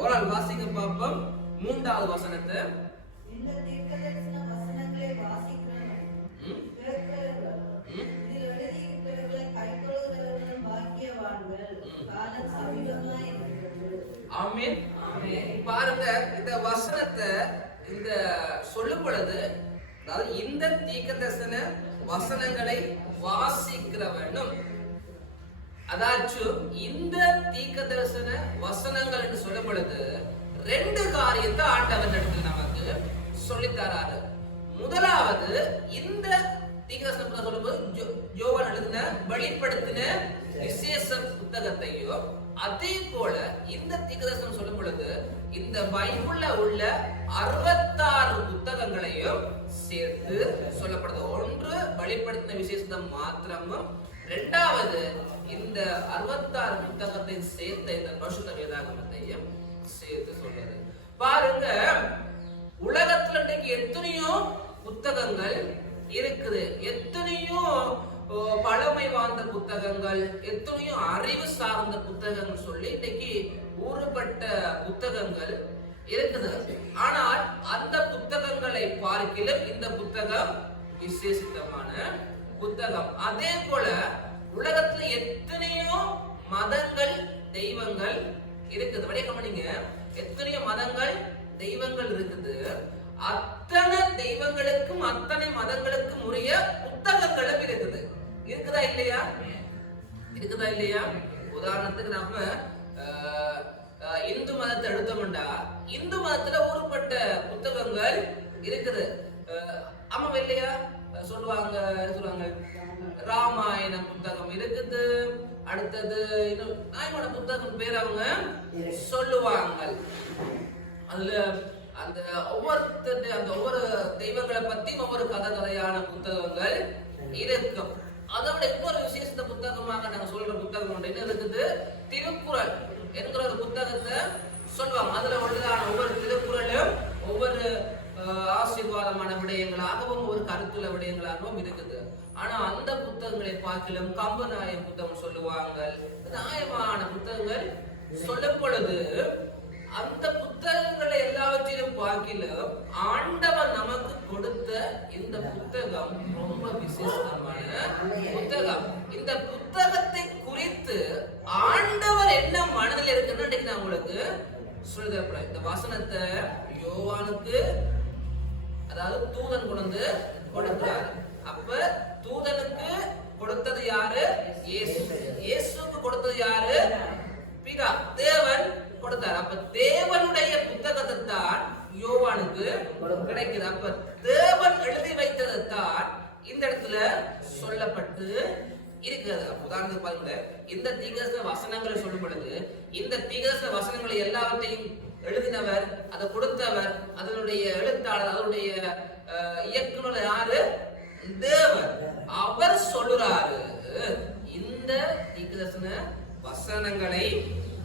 ஒரு நாள் வாசிக்க பார்ப்போம். மூன்றாவது வசனத்தை. ஆமீன். பாருங்க இந்த வசனத்தை இந்த சொல்லும் பொழுது அதாவது இந்த தீக்க தசன வசனங்களை வாசிக்கிற வேண்டும் அதாச்சும் இந்த தீக்க தரிசன வசனங்கள் என்று சொல்லும் பொழுது ரெண்டு காரியத்தை ஆண்டவன் இடத்துல நமக்கு சொல்லித்தராரு முதலாவது இந்த தீர்க்கதரிசனம் சொல்லும்போது ஜோ- எழுதின வெளிப்படுத்தின விசேஷ புத்தகத்தையும் அதே போல இந்த தீர்க்கதரிசனம் சொல்லும் பொழுது இந்த பைபிள்ல உள்ள அறுபத்தாறு புத்தகங்களையும் சேர்த்து சொல்லப்படுது. ஒன்று வெளிப்படுத்தின விசேஷம் மாத்திரமும் ரெண்டாவது இந்த அறுபத்தாறு புத்தகத்தை சேர்த்த இந்த பரிசுத்த வேதாகமத்தையும் சேர்த்து சொல்றது. பாருங்க உலகத்துல இன்னைக்கு எத்தனையோ புத்தகங்கள் இருக்குது. எத்தனையோ பழமை வாய்ந்த புத்தகங்கள் எத்தனையோ அறிவு சார்ந்த புத்தகங்கள் சொல்லி இன்னைக்கு ஊறுபட்ட புத்தகங்கள் இருக்குது. ஆனால் அந்த புத்தகங்களை பார்க்கிலும் இந்த புத்தகம் விசேஷித்தமான புத்தகம். அதே போல உலகத்துல எத்தனையோ மதங்கள் தெய்வங்கள் இருக்குது. வடைய கவனிங்க. எத்தனையோ மதங்கள் தெய்வங்கள் இருக்குது. அத்தனை தெய்வங்களுக்கும் அத்தனை மதங்களுக்கும் உரிய புத்தகங்களும் இருக்குது. இருக்குதா இல்லையா? இருக்குதா இல்லையா? உதாரணத்துக்கு நம்ம இந்து மதத்தை எடுத்தோம்டா. இந்து மதத்துல ஊறுபட்ட புத்தகங்கள் இருக்குது. ஆமாம் இல்லையா? சொல்லுவாங்க சொல்லுவாங்க? ராமாயண புத்தகம். இருக்குது அடுத்தது நாயமான புத்தகம் பேர் அவங்க? சொல்லுவாங்க அதுல அந்த ஒவ்வொருத்தர் அந்த ஒவ்வொரு தெய்வங்களை பத்தி ஒவ்வொரு கதை கதையான புத்தகங்கள் இருக்கும். அதை விட இன்னொரு விசேஷத்த புத்தகமாக நாங்க சொல்ற புத்தகம் ஒன்று என்ன இருக்குது திருக்குறள் என்கிற ஒரு புத்தகத்தை சொல்லுவாங்க. அதுல உள்ளதான ஒவ்வொரு திருக்குறளும் ஒவ்வொரு ஆசீர்வாதமான விடயங்களாகவும் ஒரு கருத்துள்ள விடயங்களாகவும் இருக்குது. ஆனா அந்த புத்தகங்களை பார்க்கலும் கம்பநாய புத்தகம் சொல்லுவாங்க நியாயமான புத்தகங்கள் சொல்லும் பொழுது அந்த புத்தகங்களை எல்லாவற்றிலும் பார்க்கிலும் ஆண்டவன் நமக்கு கொடுத்த இந்த புத்தகம் ரொம்ப விசேஷமான புத்தகம். இந்த புத்தகத்தை குறித்து ஆண்டவர் என்ன மனதில் இருக்குன்னு நான் உங்களுக்கு சொல்லுதப்பட இந்த வசனத்தை அதாவது தூதன் கொண்டு வந்து அப்ப தூதனுக்கு கொடுத்தது யாரு? இயேசு. இயேசுக்கு கொடுத்தது யாரு? பிதா. தேவன் கொடுத்தார். அப்ப தேவனுடைய புத்தகத்தை தான் யோவானுக்கு கிடைக்குது. அப்ப தேவன் எழுதி வைத்ததை தான் இந்த இடத்துல சொல்லப்பட்டு இருக்கிறது. உதாரணத்துக்கு பாருங்க இந்த தீகச வசனங்களை சொல்லும் பொழுது இந்த தீகச வசனங்களை எல்லாவற்றையும் எழுதினவர் அதை கொடுத்தவர் அதனுடைய எழுத்தாளர் அதனுடைய அஹ், இயக்குனர் யாரு? தேவர். அவர் சொல்லுறாரு. இந்த தீர்க்கதர்சன வசனங்களை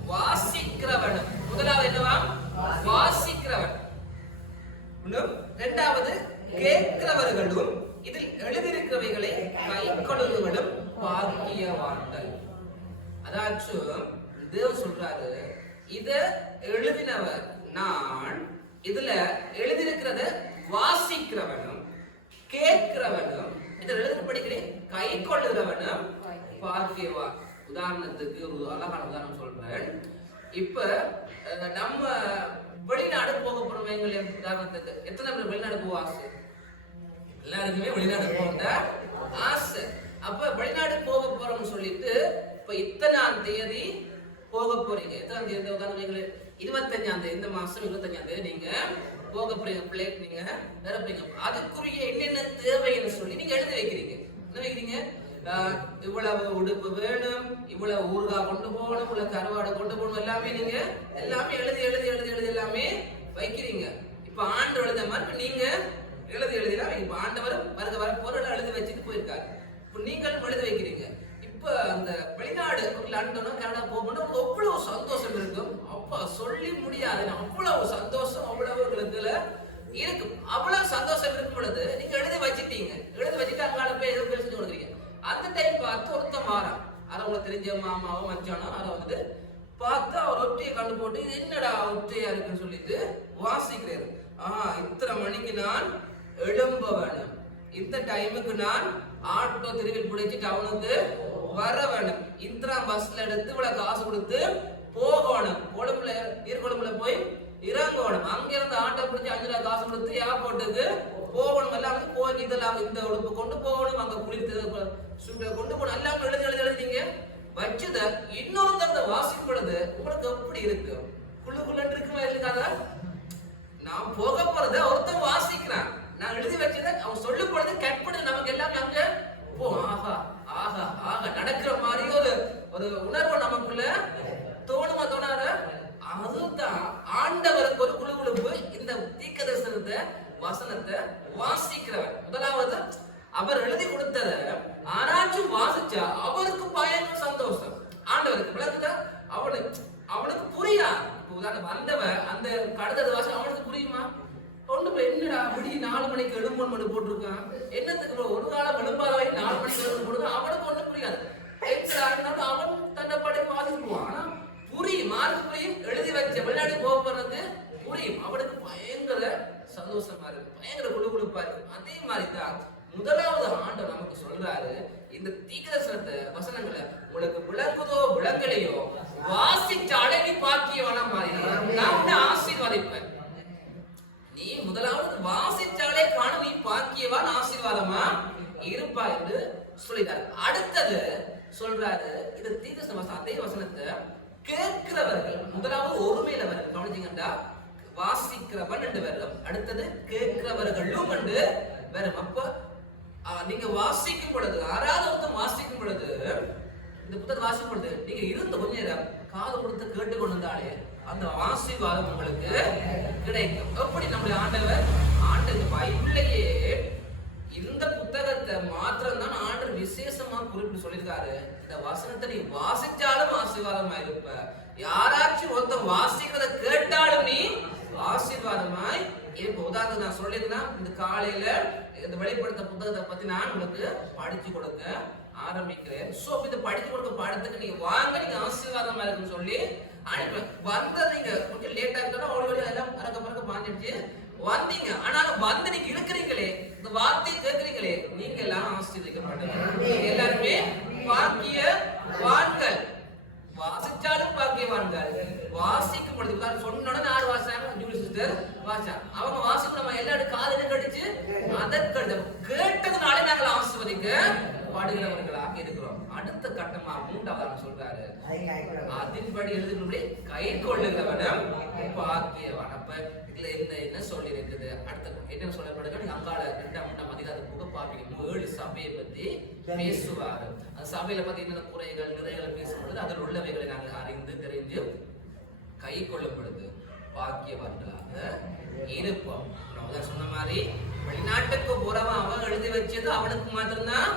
வாசிக்கிறவன் முதலாவது என்னவா? வாசிக்கிறவன். இன்னும் இரண்டாவது கேட்கிறவர்களும் இதில் எழுதியிருக்கிறவைகளை கைக்கொள்ளுவர்களும் பாக்கியவான்கள். அதாச்சும் தேவன் சொல்றாரு இத எழுதினவர் நான் இதுல எழுதியிருக்கிறத வாசிக்கிறவனும் கேட்கிறவனும் இதை எழுதி படிக்கிறேன் கை கொள்ளுகிறவனும் பார்க்கவா. உதாரணத்துக்கு ஒரு அழகான உதாரணம் சொல்றேன். இப்ப நம்ம வெளிநாடு போக போறவங்க உதாரணத்துக்கு. எத்தனை பேர் வெளிநாடு போக ஆசை? எல்லாருக்குமே வெளிநாடு போக ஆசை. அப்ப வெளிநாடு போக போறோம்னு சொல்லிட்டு இப்ப இத்தனாம் தேதி போக போறீங்க எத்தனாம் தேதி உதாரணம் நீங்க இருபத்தஞ்சாம் தேதி இந்த மாசம் இருபத்தஞ்சாம் தேதி நீங்க போக போறீங்க பிள்ளைக்கு நீங்க நிரப்புறீங்க அதுக்குரிய என்னென்ன தேவைன்னு சொல்லி நீங்க எழுதி வைக்கிறீங்க. என்ன வைக்கிறீங்க? இவ்வளவு உடுப்பு வேணும் இவ்வளவு ஊறுகாய் கொண்டு போகணும் இவ்வளவு கருவாடை கொண்டு போகணும் எல்லாமே நீங்க எல்லாமே எழுதி எழுதி எழுதி எழுதி எல்லாமே வைக்கிறீங்க. இப்ப ஆண்டு எழுத மாதிரி நீங்க எழுதி எழுதினா இப்ப ஆண்டவர் வருக வர பொருளை எழுதி வச்சுட்டு போயிருக்காரு. இப்ப நீங்களும் எழுதி வைக்கிறீங்க. இப்போ அந்த வெளிநாடு ஒரு லண்டனோ கனடா போகணும் அவ்வளோ சந்தோஷம் இருக்கும். அப்பா சொல்லி முடியாது. அவ்வளவு சந்தோஷம் அவ்வளவு இதுல இருக்கும் அவ்வளவு சந்தோஷம் இருக்கும் பொழுது நீங்க எழுதி வச்சுட்டீங்க. எழுதி வச்சுட்டு அங்கால போய் எதுவும் பேசி கொடுக்குறீங்க. அந்த டைம் பார்த்து ஒருத்த மாறா அதை உங்களுக்கு தெரிஞ்ச மாமாவோ மச்சானோ அதை வந்துட்டு பார்த்து அவர் ஒற்றையை கண்டு போட்டு என்னடா ஒற்றையா இருக்குன்னு சொல்லிட்டு வாசிக்கிறாரு. ஆ இத்தனை மணிக்கு நான் எழும்ப வேணும் இந்த டைமுக்கு நான் ஆட்டோ திருவில் பிடிச்சிட்டு அவனுக்கு வர வேணும் இந்திரா பஸ்ல எடுத்து இவ்வளவு காசு கொடுத்து போகணும். கொழும்புல ஈர்கொழும்புல போய் இறங்கணும். அங்க இருந்து ஆட்டோ பிடிச்சி அஞ்சு ரூபா காசு கொடுத்து ஏர்போர்ட்டுக்கு போகணும். எல்லாம் போய் இதெல்லாம் இந்த உடுப்பு கொண்டு போகணும். அங்க குளித்து சுட்ட கொண்டு போகணும். எல்லாம் எழுதி எழுதி எழுதிங்க வச்சத இன்னொருத்தர் வாசிக்கும் பொழுது உங்களுக்கு எப்படி இருக்கு. குழு குள்ளன்னு இருக்குமா இருக்காதா நான் போக போறது ஒருத்தன் வாசிக்கிறான் நான் எழுதி வச்சத அவன் சொல்லும் பொழுது கட் பண்ணி நமக்கு எல்லாம் அங்க போ ஆஹா ஆஹா ஆஹா நடக்கிற மாதிரி ஒரு ஒரு உணர்வு நமக்குள்ள தோணுமா தோணாத அதுதான் ஆண்டவருக்கு ஒரு குழுகுழுப்பு இந்த தீர்க்கதரிசனத்தை வசனத்தை வாசிக்கிறவர் முதலாவது அவர் எழுதி கொடுத்தத ஆராய்ச்சி வாசிச்சா அவருக்கு பயனும் சந்தோஷம். ஆண்டவருக்கு விளக்குதா அவனுக்கு அவனுக்கு புரியா? உதாரணம் வந்தவன் அந்த கடத்தது வாசி அவனுக்கு புரியுமா? ஒண்ணு போய் என்னடா விடி நாலு மணிக்கு எழும்பு மணி போட்டிருக்கான். என்னத்துக்கு ஒரு காலம் எழும்பாதவை நாலு மணிக்கு எழும்பு போடுறான் அவனுக்கு ஒண்ணும் புரியாது எக்ஸ்ட்ரா இருந்தாலும் அவன் தன்னை படி வாசிக்குவான் ஆனா புரியும் மார்க் புரியும் எழுதி வச்ச வெளிநாடு போக போறது புரியும் அவனுக்கு பயங்கர சந்தோஷமா இருக்கு பயங்கர குழுகுழுப்பா இருக்கு. அதே மாதிரிதான் முதலாவது ஆண்டு நமக்கு சொல்றாரு இந்த தீக்கிரசனத்தை வசனங்களை உனக்கு விளங்குதோ விளங்கலையோ வாசிச்சாலே நீ பாக்கியவனா மாதிரி நான் உன்னை ஆசீர்வதிப்பேன். நீ முதலாவது வாசிச்சாலே காணும் நீ பாக்கியவான் ஆசீர்வாதமா இருப்பா என்று சொல்லிட்டார். அடுத்தது சொல்றாரு இந்த தீர்க்க வசனம் அதே வசனத்தை கேட்கிறவர்கள் முதலாவது ஒருமையில வரும் கவனிச்சீங்கடா வாசிக்கிறவன் என்று வரும் அடுத்தது கேட்கிறவர்களும் என்று வரும் அப்ப ஆ, நீங்க வாசிக்கும் பொழுது யாராவது ஒருத்தன் வாசிக்கும் பொழுது இந்த புத்தகம் வாசிக்கும் பொழுது நீங்க இருந்த கொஞ்ச நேரம் காது கொடுத்து கேட்டு கொண்டிருந்தாலே அந்த ஆசீர்வாதம் உங்களுக்கு கிடைக்கும். எப்படி நம்மளை ஆண்டவர் ஆண்டவர் பைபிளையே இந்த புத்தகத்தை மாத்திரம் தான் ஆண்டவர் விசேஷமா குறிப்பிட்டு சொல்லியிருக்காரு. இந்த வசனத்தை நீ வாசிச்சாலும் ஆசீர்வாதமா இருப்ப. யாராச்சும் ஒருத்தன் வாசிக்கிறத கேட்டாலும் நீ ஆசீர்வாதமாய் இருப்ப உதாரணத்துக்கு நான் சொல்லியிருந்தேன் இந்த காலையில இந்த வெளிப்படுத்த புத்தகத்தை பத்தி நான் உங்களுக்கு படிச்சு கொடுக்க ஆரம்பிக்கிறேன். சோ இதை படிச்சு கொடுக்க பாடத்துக்கு நீங்க வாங்க நீங்க ஆசீர்வாதமா இருக்குன்னு சொல்லி அனுப்பி வந்த நீங்க கொஞ்சம் லேட்டா அவ்வளோ வழி எல்லாம் பறக்க பறக்க பாஞ்சிடுச்சு. வந்தீங்க. ஆனாலும் வந்து நீங்க இருக்கிறீங்களே இந்த வார்த்தையை கேட்கிறீங்களே நீங்க எல்லாம் ஆசீர்வதிக்கப்பட்டவங்க. நீங்க எல்லாருமே பாக்கிய வான்கள் வாசிச்சாலும் பாக்கியவான்கள் வாசிக்கும் பொழுது உதாரணம் சொன்ன உடனே யார் வாசிச்சாங்க ஜூலி சிஸ்டர் வாசிச்சா அவங்க வாசிக்கும் நம்ம எல்லாரும் காலையில கடிச்சு அதற்கு கேட்டதுனாலே நாங்கள் ஆசிர்வதிக்க பாடுகிறவர்களாக இருக்கிறோம் அடுத்த கட்டமா மூன்றாவது சொல்றாரு. அதன்படி எழுதுகிறபடி கை கொள்ளுகிறவனும் பாக்கியவன். அப்ப இதுல என்ன என்ன சொல்லி இருக்குது அடுத்த என்ன சொல்லப்படுது அங்கால ரெண்டாம் மூன்றாம் அதிகாரத்தை புக பார்ப்பீங்க ஏழு சபையை பத்தி பேசுவாரு. அந்த சபையில பத்தி என்னென்ன குறைகள் நிறைகள் பேசும்பொழுது அதில் உள்ளவைகளை நாங்கள் அறிந்து தெரிஞ்சு கை கொள்ளும் பொழுது பாக்கியவர்களாக இருப்போம். நான் சொன்ன மாதிரி வெளிநாட்டுக்கு போறவன் அவன் எழுதி வச்சது அவனுக்கு மாத்திரம்தான்